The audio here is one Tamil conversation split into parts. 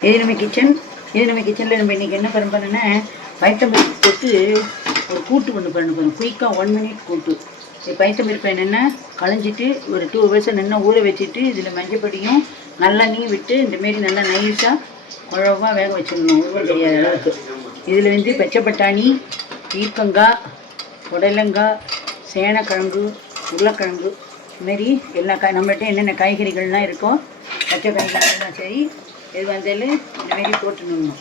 இது நம்ம கிச்சனில் நம்ம இன்றைக்கி என்ன பண்ணணுன்னா பைத்தம்பருப்பு போட்டு ஒரு கூட்டு ஒன்று பண்ணணும். குயிக்காக 1 minute கூட்டு. இது பைத்தம்பருப்பு என்னென்னா களைஞ்சிட்டு ஒரு 2 hours நல்லா ஊற வச்சுட்டு இதில் மஞ்சப்பொடியும் நல்லெண்ணையும் விட்டு இந்தமாரி நல்லா நைஸாக குழவாக வேக வச்சிடணும். உருவம் தெரியாத அளவுக்கு. இதில் வந்து பச்சை பட்டாணி, பீர்க்கங்காய், புடலங்காய், சேனக்கிழங்கு, உருளைக்கிழங்கு இதுமாரி எல்லா நம்மள்கிட்ட என்னென்ன காய்கறிகள்லாம் இருக்கோ பச்சை காய்கறிகள்லாம் சரி இது வந்தாலும் இந்தமாரி போட்டுடணும்.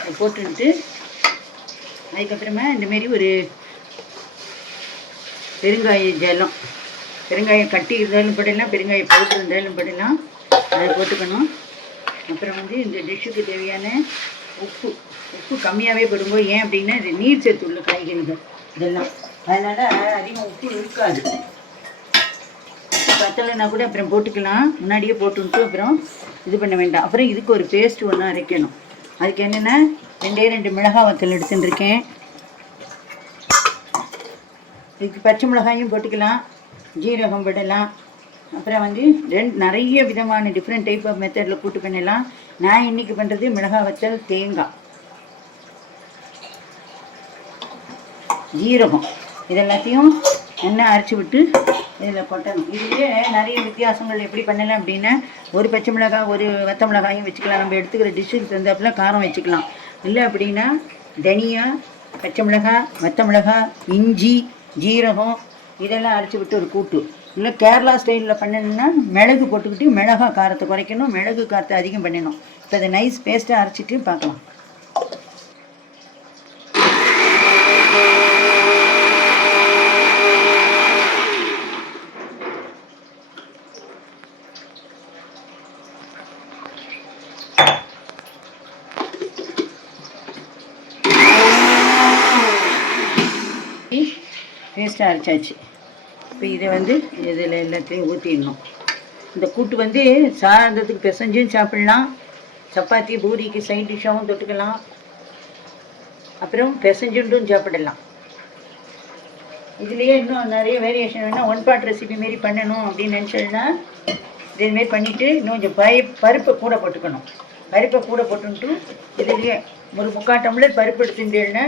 அது போட்டுன்ட்டு அதுக்கப்புறமா இந்தமாரி ஒரு பெருங்காய ஜலம், பெருங்காயம் கட்டி இருந்தாலும் போடலாம், பெருங்காய பவுடர் இருந்தாலும் போடலாம், அதை போட்டுக்கணும். அப்புறம் வந்து இந்த டிஷ்ஷுக்கு தேவையான உப்பு கம்மியாகவே போடுங்க. ஏன் அப்படின்னா இது நீர் சத்து உள்ள காய்கறிகள் இதெல்லாம், அதனால் அதிகம் உப்பு இருக்காது. பத்தலைன்னா கூட அப்புறம் போட்டுக்கலாம், முன்னாடியே போட்டுன்ட்டு அப்புறம் இது பண்ண வேண்டாம். அப்புறம் இதுக்கு ஒரு பேஸ்ட் ஒன்று அரைக்கணும். அதுக்கு என்னென்னா 2 மிளகாய் வத்தல் எடுத்துட்டுருக்கேன். இதுக்கு பச்சை மிளகாயும் போட்டுக்கலாம், ஜீரகம் போடலாம். அப்புறம் வந்து நிறைய விதமான டிஃப்ரெண்ட் டைப் ஆஃப் மெத்தடில் கூட்டு பண்ணலாம். நான் இன்றைக்கி பண்ணுறது மிளகாய் வத்தல், தேங்காய், ஜீரகம் இதெல்லாத்தையும் எண்ணெய் அரைச்சி விட்டு இதில் கொட்டணும். இதுலேயே நிறைய வித்தியாசங்கள் எப்படி பண்ணலாம் அப்படின்னா ஒரு பச்சை மிளகாய் ஒரு வத்த மிளகாயும் வச்சுக்கலாம். நம்ம எடுத்துக்கிற டிஷ்ஷுக்கு தகுந்தாப்புல காரம் வச்சுக்கலாம். இல்லை அப்படின்னா தனியா, பச்சை மிளகாய், வத்த மிளகாய், இஞ்சி, ஜீரகம் இதெல்லாம் அரைச்சி விட்டு ஒரு கூட்டு. இல்லை கேரளா ஸ்டைலில் பண்ணணுன்னா மிளகு போட்டுக்கிட்டு மிளகாய் காரத்தை குறைக்கணும், மிளகு காரத்தை அதிகம் பண்ணணும். இப்போ அதை நைஸ் பேஸ்ட்டாக அரைச்சிட்டு பார்க்கலாம். பேஸ்ட்டாக அரைச்சாச்சு. இப்போ இதை வந்து இதில் எல்லாத்தையும் ஊற்றிடணும். இந்த கூட்டு வந்து சாதத்துக்கு பிசைஞ்சும் சாப்பிட்லாம், சப்பாத்தி பூரிக்கு சைட் டிஷ்ஷாகவும் தொட்டுக்கலாம், அப்புறம் பிசைஞ்சுட்டும் சாப்பிடலாம். இதுலேயே இன்னும் நிறைய வேரியேஷன் வேணால் 1 pot ரெசிபி மாரி பண்ணணும் அப்படின்னு நினச்சோன்னா இதேமாரி பண்ணிவிட்டு இன்னும் கொஞ்சம் பருப்பை கூட போட்டுக்கணும். பருப்பை கூட போட்டுன்ட்டு இதுலேயே ஒரு 3/4 டம்ளர் பருப்பு எடுத்துட்டேன்னா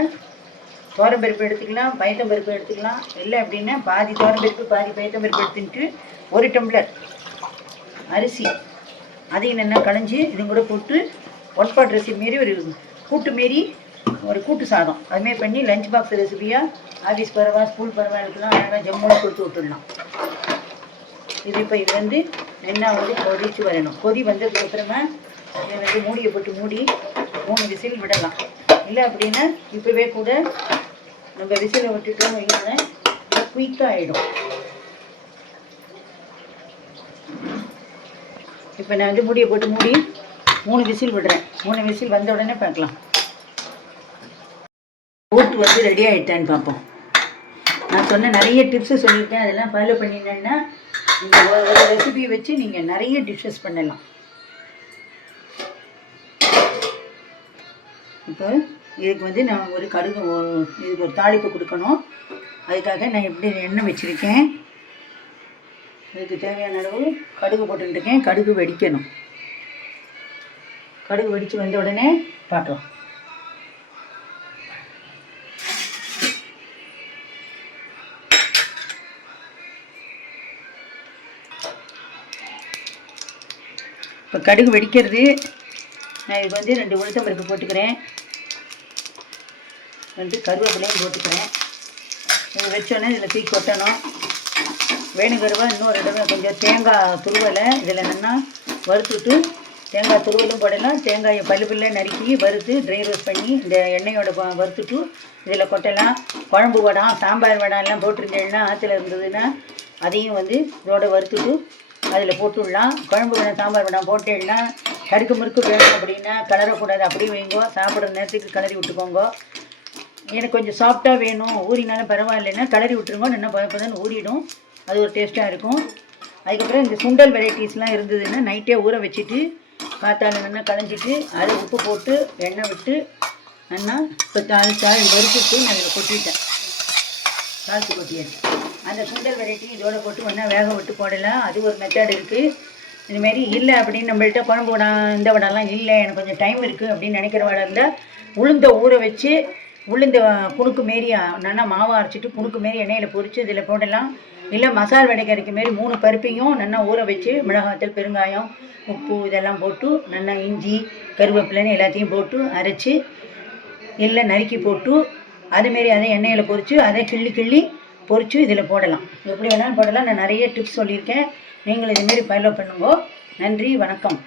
தோரம்பருப்பு எடுத்துக்கலாம், பைத்தம்பருப்பு எடுத்துக்கலாம். இல்லை அப்படின்னா பாதி தோரம்பருப்பு பாதி பைத்தம்பருப்பு எடுத்துட்டு 1 டம்ளர் அரிசி அதையும் நல்லா களைஞ்சி இதுவும் கூட போட்டு 1 pot ரெசிபி மாரி ஒரு கூட்டு மாரி ஒரு கூட்டு சாதம் அதுமாரி பண்ணி லஞ்ச் பாக்ஸ் ரெசிபியாக ஆஃபீஸ் பரவா ஸ்கூல் பரவாயில்லைக்கெல்லாம் அழகாக ஜம்முன்னு கொடுத்து விட்டுடலாம். இது இப்போ இது வந்து நல்லா வந்து கொதிச்சு வரணும். கொதி வந்ததுக்கு அப்புறமா இதை வந்து மூடியை போட்டு மூடி 3 விசில் விடலாம். இல்லை அப்படின்னா இப்போவே கூட நம்ம விசிலை விட்டுட்டோம் வைங்க, குயிக்காக ஆகிடும். இப்போ நான் வந்து மூடியை போட்டு மூடி 3 விசில் விடுறேன். 3 விசில் வந்த உடனே பார்க்கலாம். கூட்டு வந்து ரெடி ஆகிட்டான்னு பார்ப்போம். நான் சொன்ன நிறைய டிப்ஸு சொல்லியிருக்கேன், அதெல்லாம் ஃபாலோ பண்ணினேன்னா நீங்கள் ஒரு ரெசிபியை வச்சு நீங்கள் நிறைய டிஷ்ஷஸ் பண்ணலாம். இப்போ இதுக்கு வந்து நான் ஒரு கடுகு இதுக்கு ஒரு தாளிப்பு கொடுக்கணும். அதுக்காக நான் எப்படி எண்ணெய் வச்சுருக்கேன். இதுக்கு தேவையான அளவு கடுகு போட்டுருக்கேன். கடுகு வெடிக்கணும். கடுகு வெடித்து வந்த உடனே பார்க்கலாம். இப்போ கடுகு வெடிக்கிறது. நான் இதுக்கு வந்து 2 உளுத்தம்பருப்பு போட்டுக்கிறேன், 2 கருவேப்பிலையும் போட்டுக்கிறேன். இது வச்சோன்னே இதில் தூக்கி கொட்டணும். வேணுங்கிறவா இன்னொரு தடவை கொஞ்சம் தேங்காய் துருவலை இதில் என்னென்னா வறுத்துட்டு தேங்காய் துருவலும் போடலாம். தேங்காயை பல்லுபில்ல நறுக்கி வறுத்து ட்ரை ரோஸ்ட் பண்ணி இந்த எண்ணெயோட வறுத்துட்டு இதில் கொட்டலாம். குழம்பு வடம், சாம்பார் வடம்லாம் போட்டிருந்தேன்னா ஆற்றுல இருந்ததுன்னா அதையும் வந்து இதோட வறுத்துட்டு அதில் போட்டுடலாம். குழம்பு வடம், சாம்பார் வடம் போட்டுடலாம். கருக்கு முறுக்கு வேணும் அப்படின்னா கலரக்கூடாது, அப்படியே வைங்கோ. சாப்பிட்ற நேரத்துக்கு கிளறி விட்டுக்கோங்க. எனக்கு கொஞ்சம் சாஃப்டாக வேணும், ஊறினாலும் பரவாயில்லைன்னா கிளறி விட்டுருங்க. நல்லா பதப்பதன்னு ஊறிடும், அது ஒரு டேஸ்ட்டாக இருக்கும். அதுக்கப்புறம் இந்த சுண்டல் வெரைட்டிஸ்லாம் இருந்ததுன்னா நைட்டே ஊற வச்சுட்டு காத்தால நல்லா களைஞ்சிட்டு அதை உப்பு போட்டு எண்ணெய் விட்டு நல்லா இப்போ தாளிச்சால் வறுத்துட்டு நான் இதில் கொட்டிட்டேன். தாளித்து கொட்டியாச்சு. அந்த சுண்டல் வெரைட்டி இதோட போட்டு ஒன்றா வேக விட்டு போடலாம். அது ஒரு மெத்தட் இருக்குது. இதுமாரி இல்லை அப்படின்னு நம்மள்கிட்ட குழம்பு வடை இந்த வடைலாம் இல்லை எனக்கு கொஞ்சம் டைம் இருக்குது அப்படின்னு நினைக்கிற வடை இருந்தால் உளுந்தை ஊற வச்சு உளுந்த புணுக்கு மாரி நல்லா மாவை அரைச்சிட்டு புணுக்கு மாரி எண்ணெயில் பொரித்து இதில் போடலாம். இல்லை மசால் வடை கரைக்க மாரி 3 பருப்பையும் நல்லா ஊற வச்சு மிளகாத்தூள் பெருங்காயம் உப்பு இதெல்லாம் போட்டு நல்லா இஞ்சி கருவேப்பிலைன்னு எல்லாத்தையும் போட்டு அரைச்சி இல்லை நறுக்கி போட்டு அதுமாரி அதை எண்ணெயில் பொரித்து அதை கிள்ளி பொரித்து இதில் போடலாம். எப்படி வேணாலும் போடலாம். நான் நிறைய டிப்ஸ் சொல்லியிருக்கேன். நீங்கள் இதுமாரி ஃபாலோ பண்ணுங்க. நன்றி, வணக்கம்.